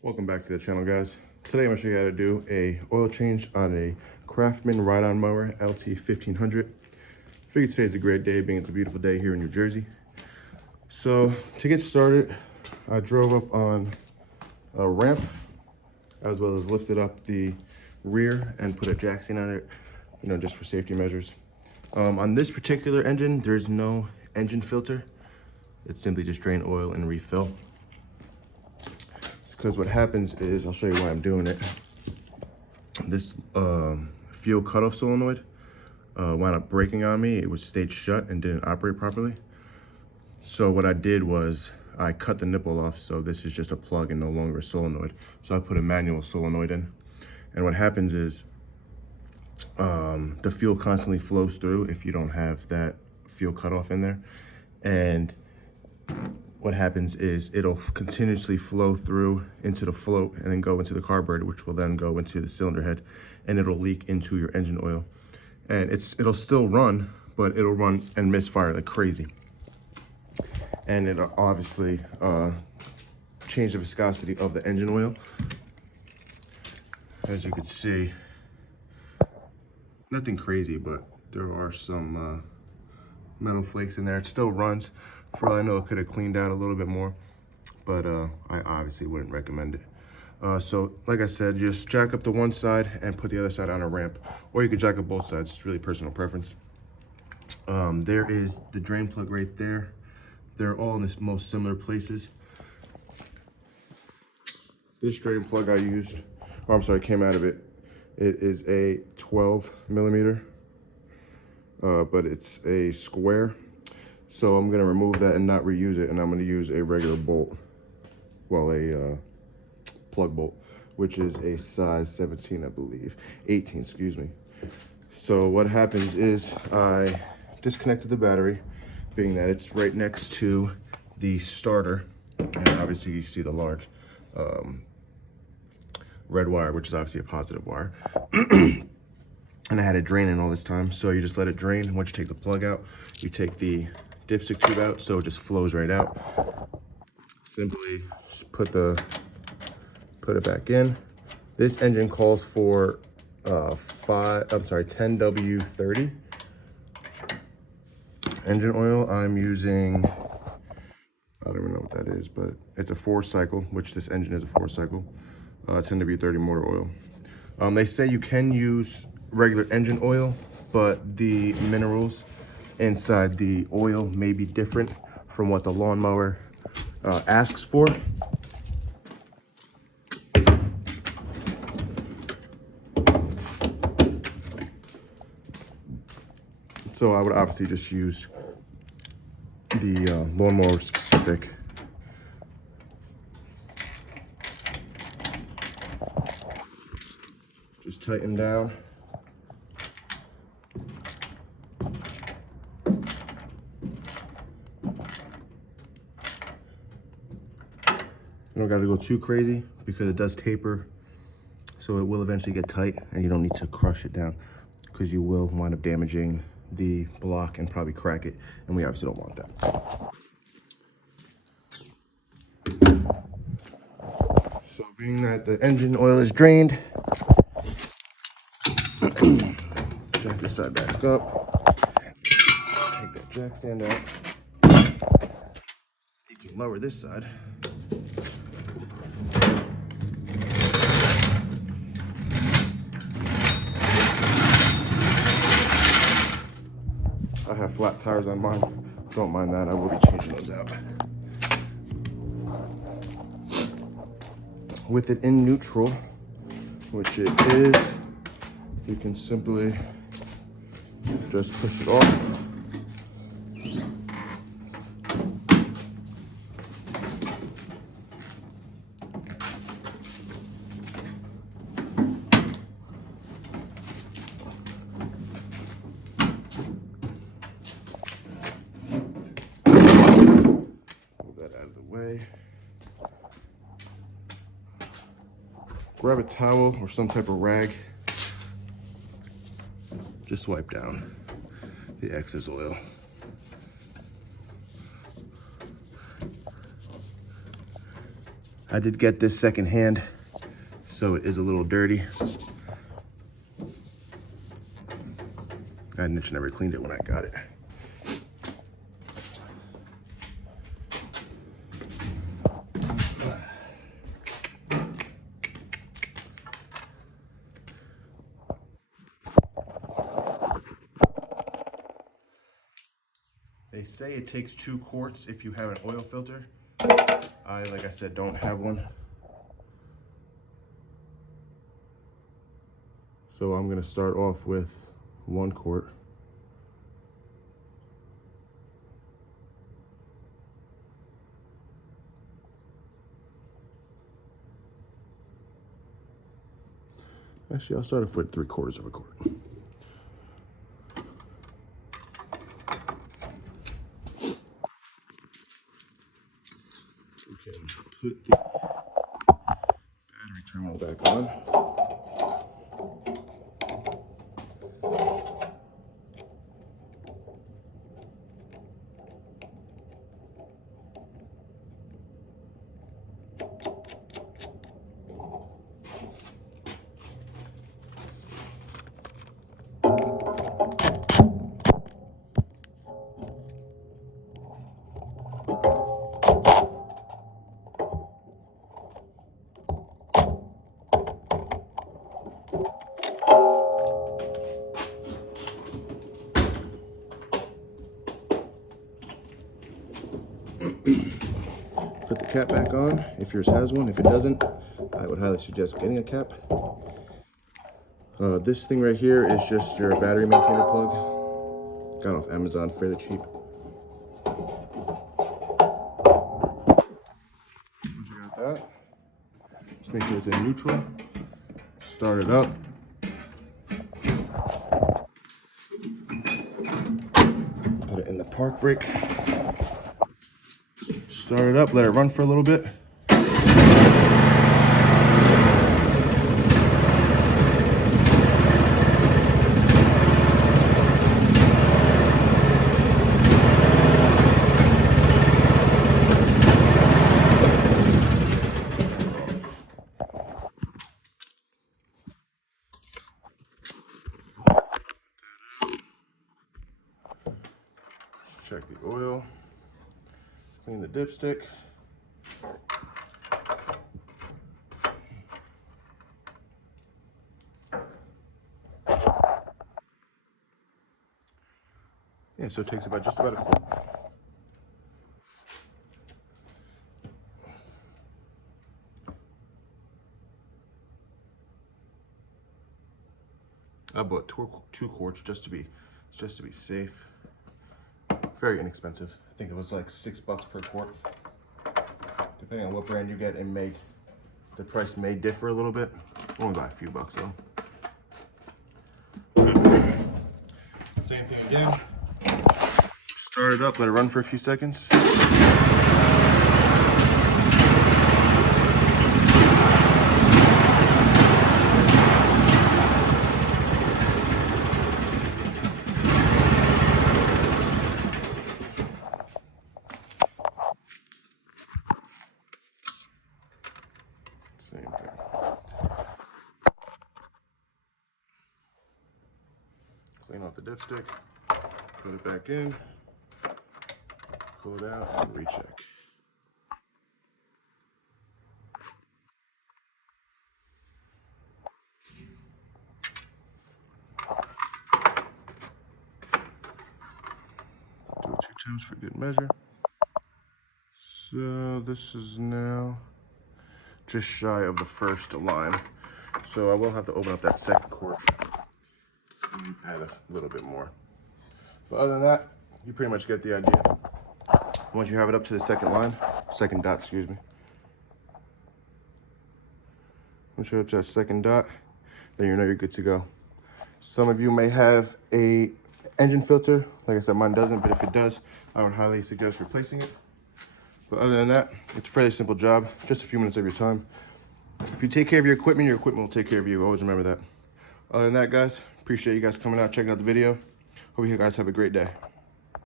Welcome back to the channel, guys. Today I'm going to show you how to do a oil change on a Craftsman ride-on mower LT1500. Figured today's a great day, being it's a beautiful day here in New Jersey. So to get started, I drove up on a ramp as well as lifted up the rear and put a jack stand on it, just for safety measures. On this particular engine, there's no engine filter. It's simply just drain oil and refill. Because what happens is, I'll show you why I'm doing it. This fuel cutoff solenoid wound up breaking on me. It was stayed shut and didn't operate properly. So what I did was I cut the nipple off, so this is just a plug and no longer a solenoid. So I put a manual solenoid in. And what happens is the fuel constantly flows through if you don't have that fuel cutoff in there. And what happens is it'll continuously flow through into the float and then go into the carburetor, which will then go into the cylinder head, and it'll leak into your engine oil. And it'll still run, but it'll run and misfire like crazy. And it'll obviously change the viscosity of the engine oil. As you can see, nothing crazy, but there are some metal flakes in there. It still runs. For all I know, it could have cleaned out a little bit more, but I obviously wouldn't recommend it. So like I said, just jack up the one side and put the other side on a ramp, or you could jack up both sides. It's really personal preference. There is the drain plug right there. They're all in the most similar places. This drain plug I used, came out of it. It is a 12 millimeter, but it's a square. So I'm gonna remove that and not reuse it, and I'm gonna use a regular bolt, well, a plug bolt, which is a size 17, I believe, 18, excuse me. So what happens is I disconnected the battery, being that it's right next to the starter, and obviously you see the large red wire, which is obviously a positive wire. And I had it draining all this time, so you just let it drain. Once you take the plug out, you take the dipstick tube out, so it just flows right out. Simply just put it back in. This engine calls for 10W30 engine oil. I'm using, I don't even know what that is, but it's a 4-cycle, which this engine is a 4-cycle, 10W30 motor oil. They say you can use regular engine oil, but the minerals inside the oil may be different from what the lawnmower asks for. So I would obviously just use the lawnmower specific. Just tighten down. You don't got to go too crazy because it does taper, so it will eventually get tight, and you don't need to crush it down because you will wind up damaging the block and probably crack it, and we obviously don't want that. So being that the engine oil is drained, jack this side back up, take that jack stand out. You can lower this side. I have flat tires on mine. Don't mind that. I will be changing those out. With it in neutral, which it is, you can simply just push it off. Out of the way. Grab a towel or some type of rag. Just wipe down the excess oil. I did get this secondhand, so it is a little dirty. I never cleaned it when I got it. They say it takes 2 quarts if you have an oil filter. I, like I said, don't have one. So I'm gonna start off with 1 quart. Actually, I'll start off with 3/4 of a quart. We can put the battery terminal back on. Put the cap back on if yours has one. If it doesn't, I would highly suggest getting a cap. This thing right here is just your battery maintainer plug. Got off Amazon, fairly cheap. Once you got that, just make sure it's in neutral. Start it up. Put it in the park brake. Start it up, let it run for a little bit. Check the oil, clean the dipstick. Yeah, so it takes just about a quart. I bought 2 quarts just to be safe. Very inexpensive. I think it was like $6 per quart. Depending on what brand you get, the price may differ a little bit. Only by a few bucks though. Same thing again. Start it up, let it run for a few seconds. Same thing. Clean off the dipstick, put it back in, pull it out, and recheck. Do it 2 times for good measure. So this is now just shy of the first line. So I will have to open up that second quart and add a little bit more. But other than that, you pretty much get the idea. Once you have it up to the second dot, excuse me. Once you're up to that second dot, then you know you're good to go. Some of you may have a engine filter. Like I said, mine doesn't, but if it does, I would highly suggest replacing it. But other than that, it's a fairly simple job, just a few minutes of your time. If you take care of your equipment will take care of you. Always remember that. Other than that, guys, appreciate you guys coming out, checking out the video. Hope you guys have a great day.